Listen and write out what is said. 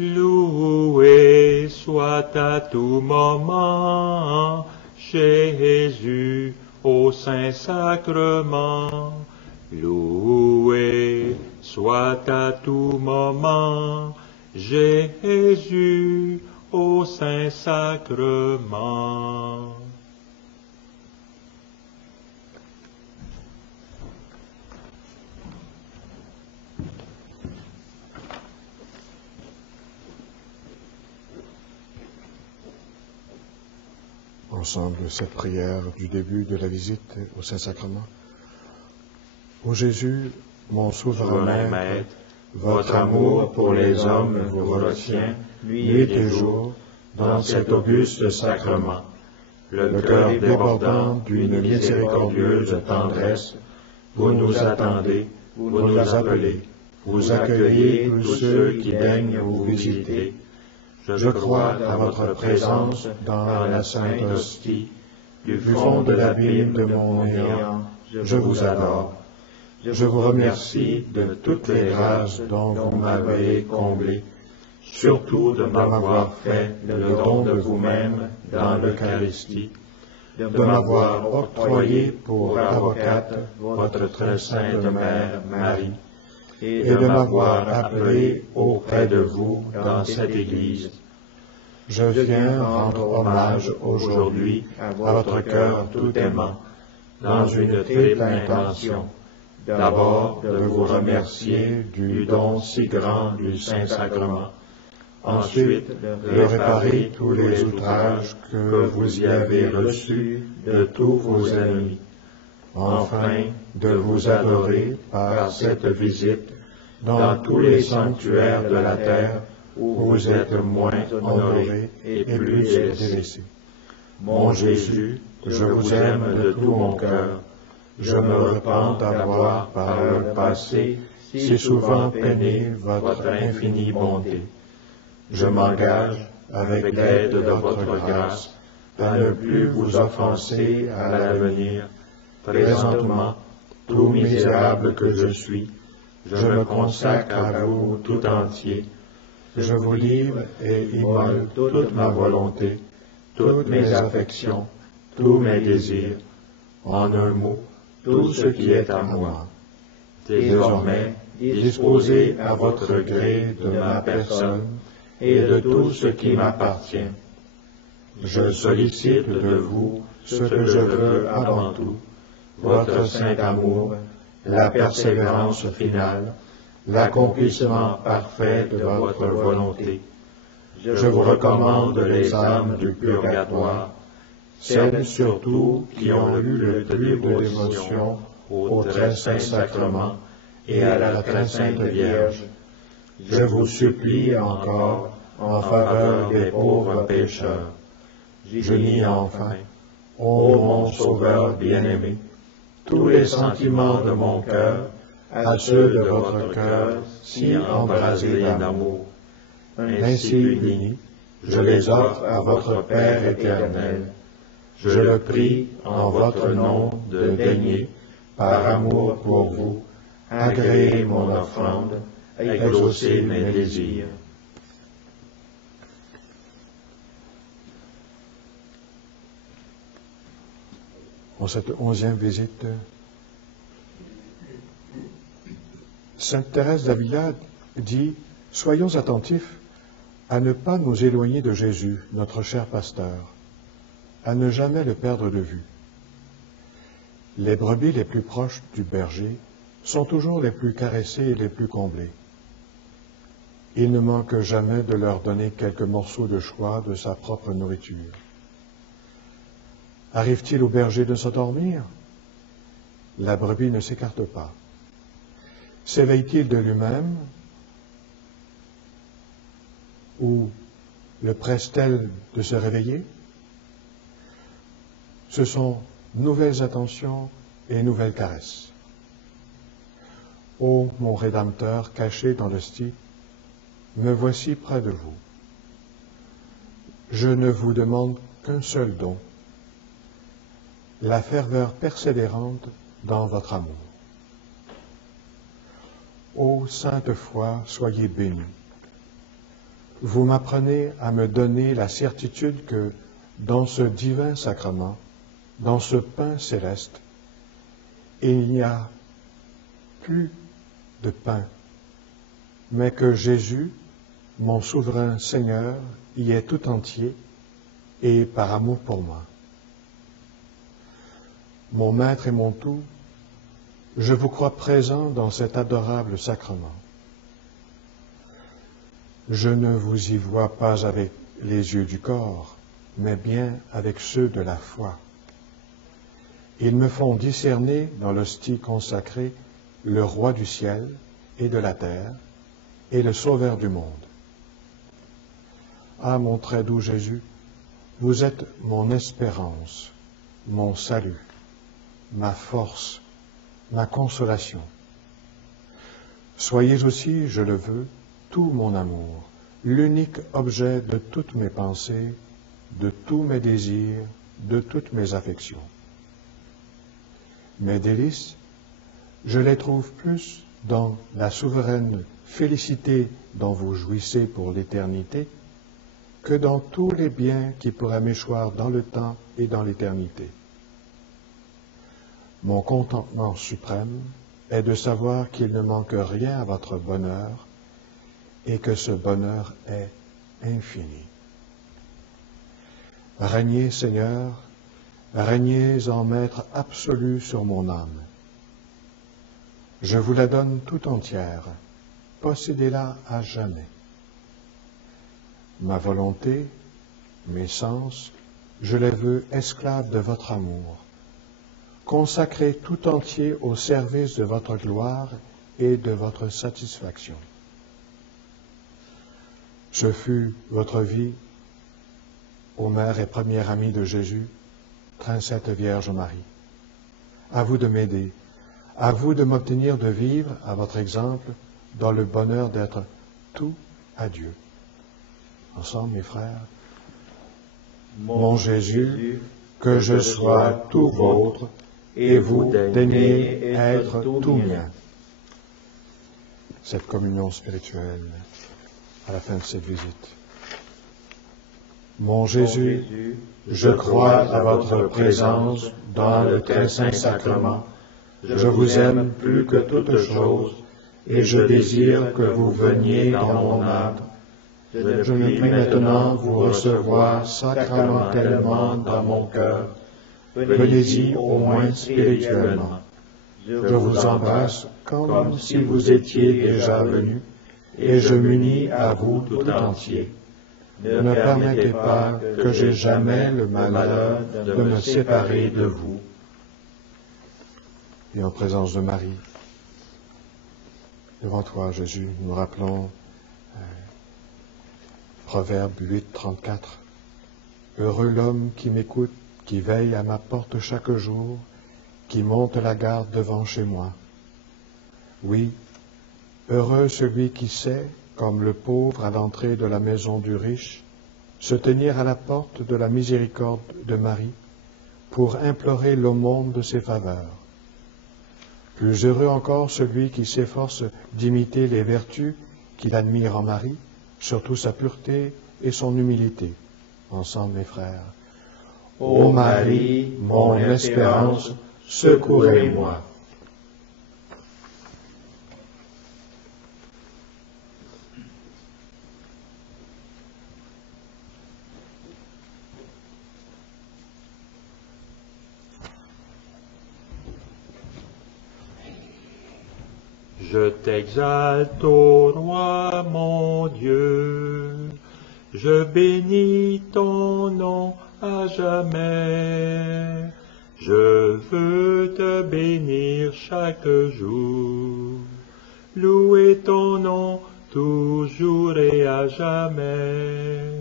Loué soit à tout moment Jésus au Saint-Sacrement. Loué soit à tout moment Jésus au Saint-Sacrement. Ensemble, cette prière du début de la visite au Saint-Sacrement. Ô Jésus, mon souverain Maître, votre amour pour les hommes vous retient nuit et jour dans cet auguste sacrement. Le cœur débordant d'une miséricordieuse tendresse, vous nous attendez, vous nous appelez, vous accueillez tous ceux qui daignent vous visiter. Je crois à votre présence dans la Sainte Hostie. Du fond de l'abîme de mon néant, je vous adore. Je vous remercie de toutes les grâces dont vous m'avez comblé, surtout de m'avoir fait le don de vous-même dans l'Eucharistie, de m'avoir octroyé pour avocate votre très sainte Mère Marie, et de m'avoir appelé auprès de vous dans cette Église. Je viens rendre hommage aujourd'hui à votre cœur tout aimant, dans une triple intention. D'abord, de vous remercier du don si grand du Saint-Sacrement. Ensuite, de réparer tous les outrages que vous y avez reçus de tous vos ennemis. Enfin, de vous adorer par cette visite dans tous les sanctuaires de la terre où vous êtes moins honorés et plus délaissés. Mon Jésus, je vous aime de tout mon cœur. Je me repens d'avoir, par le passé, si souvent peiné votre infinie bonté. Je m'engage, avec l'aide de votre grâce, à ne plus vous offenser à l'avenir. Présentement, tout misérable que je suis, je me consacre à vous tout entier. Je vous livre et immole toute ma volonté, toutes mes affections, tous mes désirs. En un mot, tout ce qui est à moi. Désormais, disposez à votre gré de ma personne et de tout ce qui m'appartient. Je sollicite de vous ce que je veux avant tout, votre saint amour, la persévérance finale, l'accomplissement parfait de votre volonté. Je vous recommande les âmes du purgatoire, celles surtout qui ont eu le plus beau dévotion au très saint sacrement et à la très sainte Vierge. Je vous supplie encore en faveur des pauvres pécheurs. J'unis enfin, ô mon Sauveur bien-aimé, tous les sentiments de mon cœur à ceux de votre cœur si embrasé d'amour. Ainsi unis, je les offre à votre Père éternel. Je le prie en votre nom de daigner, par amour pour vous, agréer mon offrande, exaucer mes désirs. En cette 11e visite, Sainte Thérèse d'Avila dit « Soyons attentifs à ne pas nous éloigner de Jésus, notre cher pasteur, à ne jamais le perdre de vue. Les brebis les plus proches du berger sont toujours les plus caressées et les plus comblées. Il ne manque jamais de leur donner quelques morceaux de choix de sa propre nourriture. Arrive-t-il au berger de s'endormir? La brebis ne s'écarte pas. S'éveille-t-il de lui-même? Ou le presse-t-elle de se réveiller? Ce sont nouvelles attentions et nouvelles caresses. Ô mon Rédempteur caché dans l'hostie, me voici près de vous. Je ne vous demande qu'un seul don, la ferveur persévérante dans votre amour. Ô sainte foi, soyez bénie. vous m'apprenez à me donner la certitude que dans ce divin sacrement, dans ce pain céleste, il n'y a plus de pain, mais que Jésus, mon souverain Seigneur, y est tout entier et par amour pour moi. Mon Maître et mon tout, je vous crois présent dans cet adorable sacrement. Je ne vous y vois pas avec les yeux du corps, mais bien avec ceux de la foi. Ils me font discerner dans l'hostie consacrée le roi du ciel et de la terre et le sauveur du monde. Ah, mon très doux Jésus, vous êtes mon espérance, mon salut, ma force, ma consolation. Soyez aussi, je le veux, tout mon amour, l'unique objet de toutes mes pensées, de tous mes désirs, de toutes mes affections. Mes délices, je les trouve plus dans la souveraine félicité dont vous jouissez pour l'éternité que dans tous les biens qui pourraient m'échoir dans le temps et dans l'éternité. Mon contentement suprême est de savoir qu'il ne manque rien à votre bonheur et que ce bonheur est infini. Régnez, Seigneur, régnez en maître absolu sur mon âme. Je vous la donne tout entière, possédez-la à jamais. Ma volonté, mes sens, je les veux esclaves de votre amour, consacrés tout entier au service de votre gloire et de votre satisfaction. Ce fut votre vie, ô Mère et première amie de Jésus, très sainte Vierge Marie. À vous de m'aider, à vous de m'obtenir de vivre, à votre exemple, dans le bonheur d'être tout à Dieu. Ensemble, mes frères. Mon Jésus, que je sois tout vôtre, et vous daignez être tout mien. Cette communion spirituelle à la fin de cette visite. Mon Jésus, je crois à votre présence dans le très saint sacrement. Je vous aime plus que toute chose, et je désire que vous veniez dans mon âme. Je ne puis maintenant vous recevoir sacramentellement dans mon cœur. Venez-y au moins spirituellement. Je vous embrasse comme si vous étiez déjà venu, et je m'unis à vous tout entier. Ne permettez pas que j'aie jamais le malheur de me séparer de vous. Et en présence de Marie, devant toi, Jésus, nous rappelons Proverbe 8, 34. Heureux l'homme qui m'écoute, qui veille à ma porte chaque jour, qui monte la garde devant chez moi. Oui, heureux celui qui sait, comme le pauvre à l'entrée de la maison du riche, se tenir à la porte de la miséricorde de Marie pour implorer l'aumône de ses faveurs. Plus heureux encore celui qui s'efforce d'imiter les vertus qu'il admire en Marie, surtout sa pureté et son humilité. Ensemble, mes frères. Ô Marie, mon espérance, secourez-moi. Je t'exalte, ô roi mon Dieu, je bénis ton nom à jamais. Je veux te bénir chaque jour, louer ton nom toujours et à jamais.